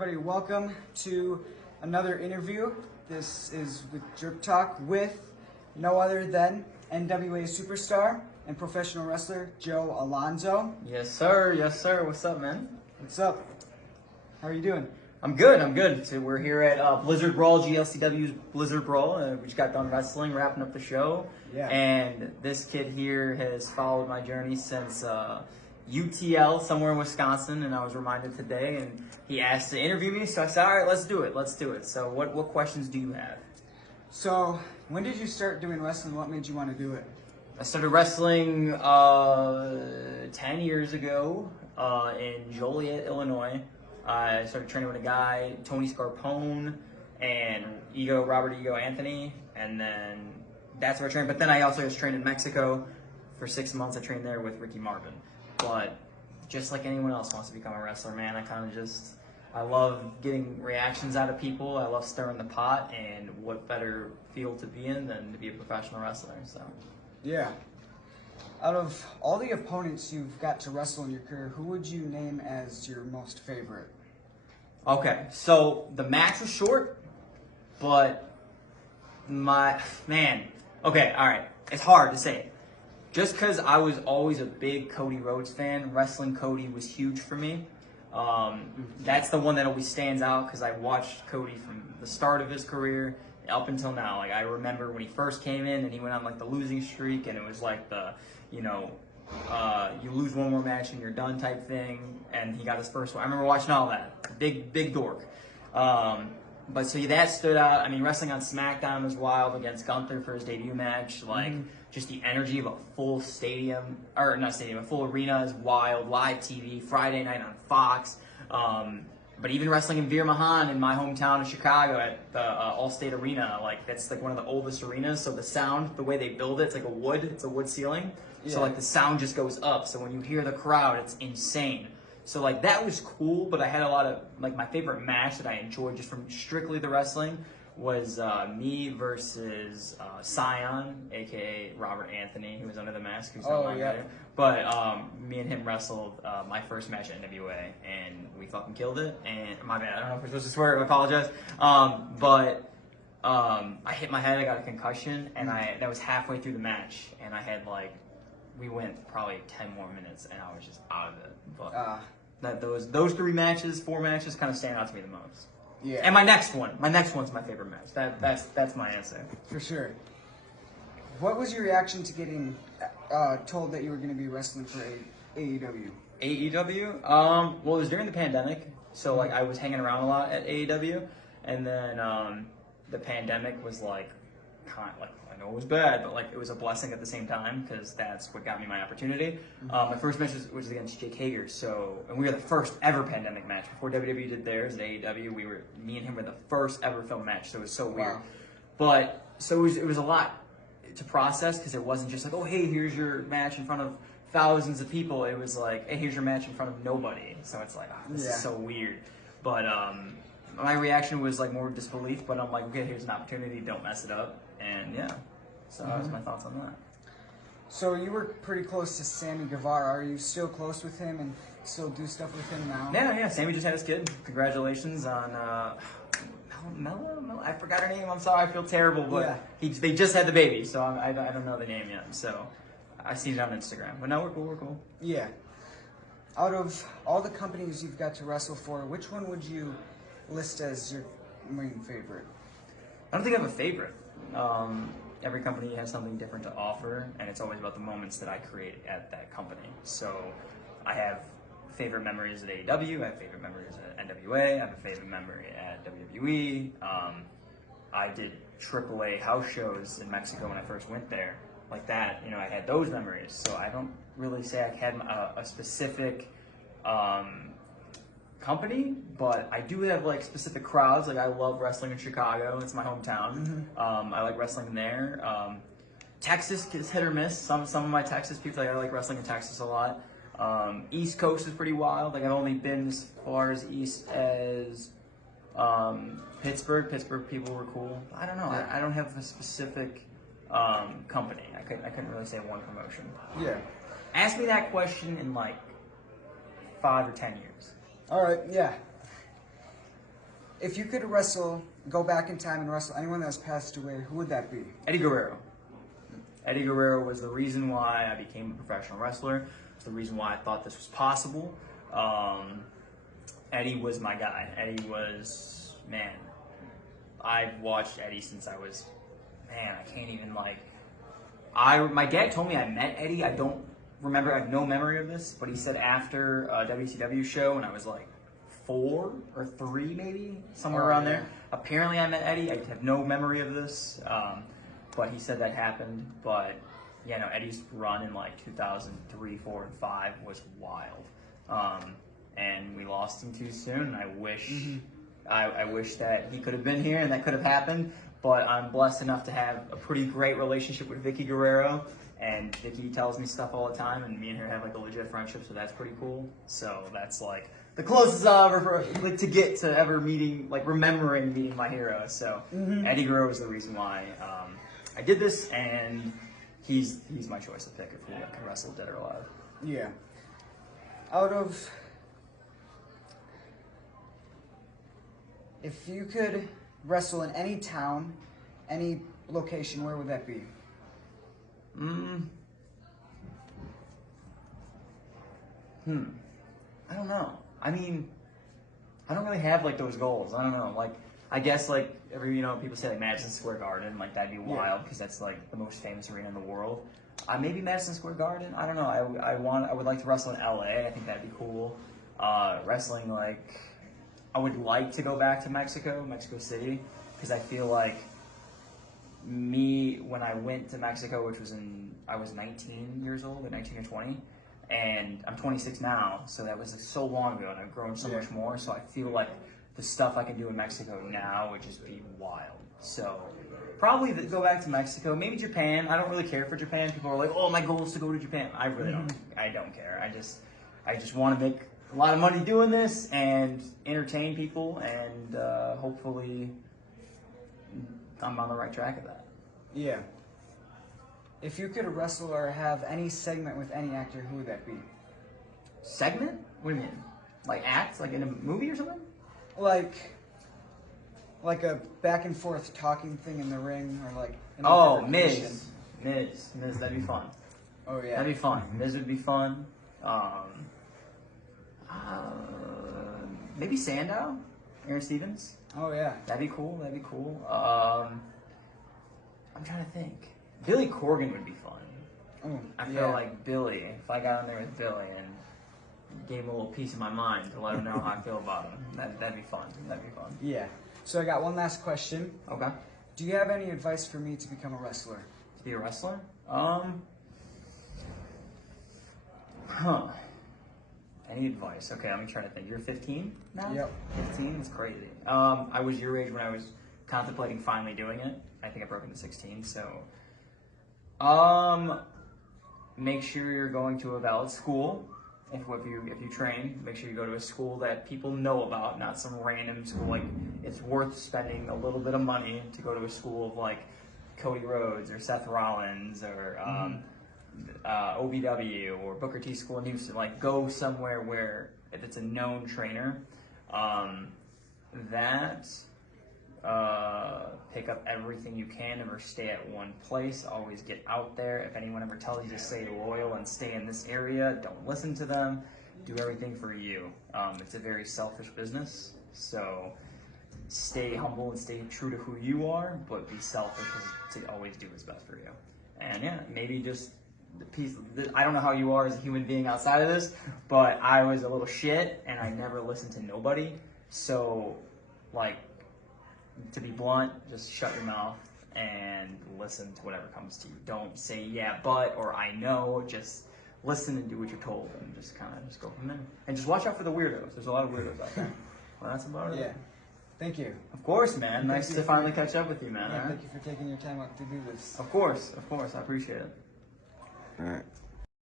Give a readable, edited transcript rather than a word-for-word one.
everybody? Welcome to another interview. This is with Jerk Talk with no other than NWA superstar and professional wrestler Joe Alonzo. Yes, sir. Yes, sir. What's up, man? What's up? How are you doing? I'm good. So we're here at Blizzard Brawl, GLCW's Blizzard Brawl. We just got done wrestling, wrapping up the show. Yeah. And this kid here has followed my journey since UTL, somewhere in Wisconsin, and I was reminded today, and he asked to interview me, so I said, all right, let's do it. So what questions do you have? So, when did you start doing wrestling? What made you want to do it? I started wrestling 10 years ago in Joliet, Illinois. I started training with a guy, Tony Scarpone, and Robert Ego Anthony, and then that's where I trained. But then I also was trained in Mexico for 6 months. I trained there with Ricky Marvin. But just like anyone else wants to become a wrestler, man, I love getting reactions out of people. I love stirring the pot, and what better field to be in than to be a professional wrestler, so. Yeah. Out of all the opponents you've got to wrestle in your career, who would you name as your most favorite? Okay, so the match was short, but okay, all right. It's hard to say. Just because I was always a big Cody Rhodes fan, wrestling Cody was huge for me. That's the one that always stands out because I watched Cody from the start of his career up until now. Like, I remember when he first came in and he went on like the losing streak, and it was like the, you lose one more match and you're done type thing, and he got his first one. I remember watching all that. Big dork. But so that stood out. I mean, wrestling on SmackDown was wild against Gunther for his debut match. Like, just the energy of a full stadium, or not stadium, a full arena is wild. Live TV, Friday night on Fox. But even wrestling in Veer Mahan in my hometown of Chicago at the Allstate Arena, like, that's like one of the oldest arenas. So the sound, the way they build it, it's like it's a wood ceiling. Yeah. So like the sound just goes up. So when you hear the crowd, it's insane. So like that was cool, but I had a lot of, like, my favorite match that I enjoyed just from strictly the wrestling was me versus Scion, aka Robert Anthony, who was under the mask. Who's not there. But me and him wrestled my first match at NWA, and we fucking killed it. And my bad, I don't know if we're supposed to swear. I apologize. But I hit my head. I got a concussion, and that was halfway through the match, and I had we went probably 10 more minutes, and I was just out of it. But those 4 matches kind of stand out to me the most. Yeah. And my next one's my favorite match. That's my answer. For sure. What was your reaction to getting told that you were going to be wrestling for AEW? AEW? Well, it was during the pandemic, so like I was hanging around a lot at AEW, and then the pandemic was I know it was bad, but it was a blessing at the same time because that's what got me my opportunity. My first match was against Jake Hager, and we were the first ever pandemic match. Before WWE did theirs at AEW, me and him were the first ever film match, so it was so weird. Wow. But so it was a lot to process because it wasn't just like, oh, hey, here's your match in front of thousands of people. It was like, hey, here's your match in front of nobody. So it's like, this is so weird. But my reaction was more disbelief, but I'm like, okay, here's an opportunity, don't mess it up. And yeah, so that was my thoughts on that. So you were pretty close to Sammy Guevara. Are you still close with him and still do stuff with him now? Yeah. Sammy just had his kid. Congratulations on Mella? I forgot her name. I'm sorry. I feel terrible, but they just had the baby, so I don't know the name yet. So I seen it on Instagram. But no, we're cool. Yeah. Out of all the companies you've got to wrestle for, which one would you list as your main favorite? I don't think I have a favorite. Every company has something different to offer, and it's always about the moments that I create at that company. So I have favorite memories at AEW, I have favorite memories at NWA, I have a favorite memory at WWE. I did AAA house shows in Mexico when I first went there. Like that, I had those memories. So I don't really say I had a specific company, but I do have specific crowds. I love wrestling in Chicago. It's my hometown. I like wrestling there. Texas is hit or miss. Some of my Texas people, I like wrestling in Texas a lot. East Coast is pretty wild. I've only been as far as east as Pittsburgh. Pittsburgh people were cool. I don't know. I don't have a specific company. I couldn't really say one promotion. Yeah. Ask me that question in 5 or 10 years. All right, yeah. If you could go back in time and wrestle anyone that's passed away, who would that be? Eddie Guerrero. Eddie Guerrero was the reason why I became a professional wrestler. It's the reason why I thought this was possible. Eddie was my guy. Eddie was, man, I've watched Eddie since I was, man, I can't even my dad told me I met Eddie. I don't remember, I have no memory of this, but he said after a WCW show, and I was like 4 or 3 maybe, somewhere around there. Apparently I met Eddie. I have no memory of this, but he said that happened. But yeah, no, Eddie's run in like 2003, 4, and 5 was wild. And we lost him too soon, and I wish I wish that he could have been here and that could have happened. But I'm blessed enough to have a pretty great relationship with Vicky Guerrero, and Vicky tells me stuff all the time, and me and her have like a legit friendship, so that's pretty cool. So that's like the closest I'll ever to get to ever remembering meeting my hero. So Eddie Guerrero is the reason why I did this, and he's my choice to pick if we can wrestle dead or alive. Yeah. If you could wrestle in any town, any location, where would that be? I don't know. I mean, I don't really have like those goals. I don't know. Like, I guess like people say like Madison Square Garden, like that'd be wild because that's like the most famous arena in the world. Maybe Madison Square Garden. I don't know. I would like to wrestle in LA. I think that'd be cool. Wrestling I would like to go back to Mexico City, because I feel like when I went to Mexico, I was 19 years old, or 19 or 20, and I'm 26 now, so that was so long ago, and I've grown so much more, so I feel like the stuff I can do in Mexico now would just be wild. So probably go back to Mexico, maybe Japan. I don't really care for Japan. People are like, oh, my goal is to go to Japan. I really don't. I don't care. I just want to make a lot of money doing this and entertain people, and hopefully I'm on the right track of that. Yeah. If you could wrestle or have any segment with any actor, who would that be? Segment? What do you mean? Like act? Like in a movie or something? Like a back and forth talking thing in the ring, or like Miz, that'd be fun. Oh yeah. That'd be fun. Miz would be fun. Maybe Sandow, Aaron Stevens. Oh yeah. That'd be cool. I'm trying to think. Billy Corgan would be fun. I feel like Billy, if I got on there with Billy and gave him a little piece of my mind to let him know how I feel about him, that'd be fun. Yeah. So I got one last question. Okay. Do you have any advice for me to become a wrestler? To be a wrestler? Any advice? Okay, I'm trying to think. You're 15 now? Yep. 15? It's crazy. I was your age when I was contemplating finally doing it. I think I broke into 16, so... make sure you're going to a valid school. If you train, make sure you go to a school that people know about, not some random school. Like, it's worth spending a little bit of money to go to a school of like Cody Rhodes or Seth Rollins or OVW or Booker T School in Houston. Like, go somewhere where if it's a known trainer, pick up everything you can. Never stay at one place. Always get out there. If anyone ever tells you to stay loyal and stay in this area, don't listen to them. Do everything for you. It's a very selfish business, so stay humble and stay true to who you are, but be selfish to always do what's best for you. And yeah, maybe just the piece. I don't know how you are as a human being outside of this, but I was a little shit, and I never listened to nobody. So, like, to be blunt, just shut your mouth and listen to whatever comes to you. Don't say yeah, but, or I know. Just listen and do what you're told, and just kind of just go from there. And just watch out for the weirdos. There's a lot of weirdos out there. Well, that's about it. Yeah. Thank you. Of course, man. Nice to finally catch up with you, man. Yeah, thank you for taking your time out to do this. Of course. I appreciate it. All right.